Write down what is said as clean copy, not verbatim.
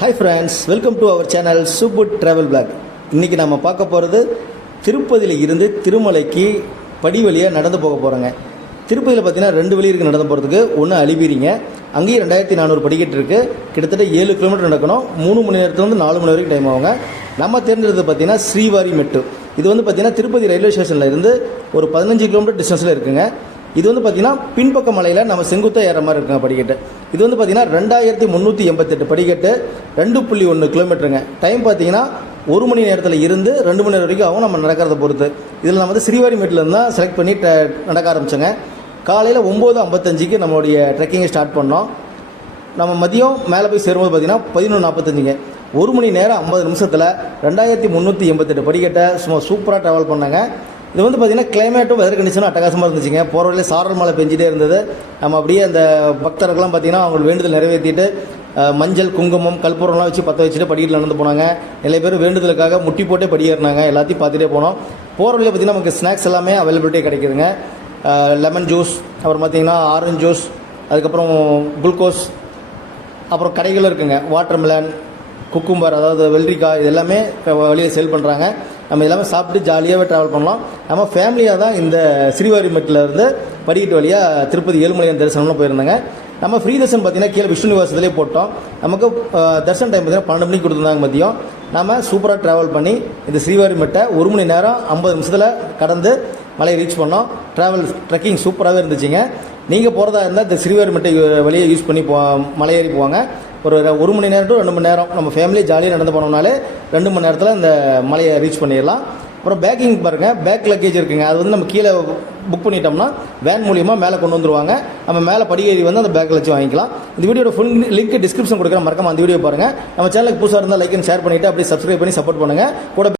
Hi friends, welcome to our channel Super Travel Vlog. இன்னைக்கு நாம பார்க்க போறது திருப்பதியில இருந்து திருமலைக்கு படி வழியா நடந்து போக போறோங்க. திருப்பதியில பார்த்தீங்கன்னா ரெண்டு வழி இருக்கு நடந்து போறதுக்கு. ஒன்னு அலிபிரிங்க. அங்கேயே 2400 படிக்கட்டு இருக்கு. கிட்டத்தட்ட 7 கிலோமீட்டர் நடக்கணும். 3 மணி நேரத்துல இருந்து 4 மணி வரைக்கும் டைம் ஆகுங்க. நம்ம தேர்ந்தெடுத்தது பார்த்தீங்கன்னா ஸ்ரீவாரி மெட்டு. இது வந்து பார்த்தீங்கன்னா திருப்பதி ரயில்வே ஸ்டேஷன்ல இருந்து ஒரு 15 கிலோமீட்டர் டிஸ்டன்ஸ்ல இருக்குங்க. இது வந்து பார்த்தீங்கன்னா பின்பக்க மலையில் நம்ம செங்குத்தா ஏற மாதிரி இருக்குங்க படிக்கட்டு. இது வந்து பார்த்தீங்கன்னா 2388 படிக்கட்டு, 2.1 கிலோமீட்டருங்க. டைம் பார்த்தீங்கன்னா 1 மணி நேரத்தில் இருந்து 2 மணி நேரம் வரைக்கும் ஆகும் நம்ம நடக்கிறத பொறுத்து. இதில் நம்ம வந்து ஸ்ரீவாரி மெட்டில் தான் செலக்ட் பண்ணி நடக்க ஆரம்பிச்சோங்க. காலையில் 9:55க்கு நம்மளுடைய ட்ரெக்கிங்கை ஸ்டார்ட் பண்ணோம். நம்ம மதியம் மேலே போய் சேரும்போது பார்த்தீங்கன்னா 11:45ங்க. 1 மணி நேரம் 50 நிமிஷத்தில் 2388 படிக்கட்டை சும்மா சூப்பராக ட்ராவல் பண்ணாங்க. இது வந்து பார்த்தீங்கன்னா கிளைமேட்டும் வெதர் கண்டிஷனும் அட்டகாசமாக இருந்துச்சுங்க. போகிற வழியில் சாரல் மழை பெஞ்சிட்டே இருந்தது. நம்ம அப்படியே அந்த பக்தர்கள்லாம் பார்த்தீங்கன்னா அவங்க வேண்டுதல் நிறைவேற்றிட்டு மஞ்சள் குங்குமம் கற்பூரம்லாம் வச்சு பற்ற வச்சுட்டு படிக்கட்டில் நடந்து போனாங்க. நிறைய பேர் வேண்டுதலுக்காக முட்டி போட்டே படியேறினாங்க. எல்லாத்தையும் பார்த்துட்டே போனோம். போகிற வழியில் பார்த்தீங்கன்னா நமக்கு ஸ்நாக்ஸ் எல்லாமே அவைலபிலிட்டி கிடைக்குதுங்க. லெமன் ஜூஸ், அப்புறம் பார்த்தீங்கன்னா ஆரஞ்சு ஜூஸ், அதுக்கப்புறம் குளுக்கோஸ், அப்புறம் கடைகள் இருக்குங்க. வாட்டர் மெலன், குக்கும்பர், அதாவது வெள்ளரிக்காய், இது எல்லாமே வழியில் சேல் பண்ணுறாங்க. நம்ம எல்லாமே சாப்பிட்டு ஜாலியாகவே ட்ராவல் பண்ணலாம். நம்ம ஃபேமிலியாக தான் இந்த ஸ்ரீவாரி மெட்டில் இருந்து படிக்கட்டு வழியாக திருப்பதி ஏழுமலையான் தரிசனம்லாம் போயிருந்தாங்க. நம்ம ஃப்ரீ தரிசனம் பார்த்தீங்கன்னா கீழே விஷ்ணு நிவாசத்திலே போட்டோம். நமக்கு தரிசன டைம் பார்த்தீங்கன்னா 12 மணிக்கு கொடுத்துருந்தாங்க மதியம். நம்ம சூப்பராக ட்ராவல் பண்ணி இந்த ஸ்ரீவாரி மெட்டை 1 மணி நேரம் 50 நிமிஷத்தில் கடந்து மலையை ரீச் பண்ணோம். ட்ரெக்கிங் சூப்பராகவே இருந்துச்சுங்க. நீங்கள் போகிறதா இருந்தால் இந்த ஸ்ரீவாரி மெட்டை வழியை யூஸ் பண்ணி மலையேறி போவாங்க. ஒரு 1 மணி நேரம் டு 2 மணி நேரம் நம்ம ஃபேமிலி ஜாலியாக நடந்து போனோம்னாலே 2 மணி நேரத்தில் இந்த மலையை ரீச் பண்ணிடலாம். அப்புறம் பேக்கிங் பாருங்கள், பேக் லக்கேஜ் இருக்குங்க. அது வந்து நம்ம கீழே புக் பண்ணிட்டோம்னா வேன் மூலியமாக மேலே கொண்டு வந்துருவாங்க. நம்ம மேலே படியேறி வந்து அந்த பேக்கில் வச்சு வாங்கிக்கலாம். இந்த வீடியோட ஃபுல் லிங்க் டிஸ்கிரிப்ஷன் கொடுக்குறேன், மறக்காம அந்த வீடியோ பாருங்கள். நம்ம சேனலுக்கு புதுசாக இருந்தால் லைக் அண்ட் ஷேர் பண்ணிவிட்டு அப்படியே சப்ஸ்கிரைப் பண்ணி சப்போர்ட் பண்ணுங்கள். கூட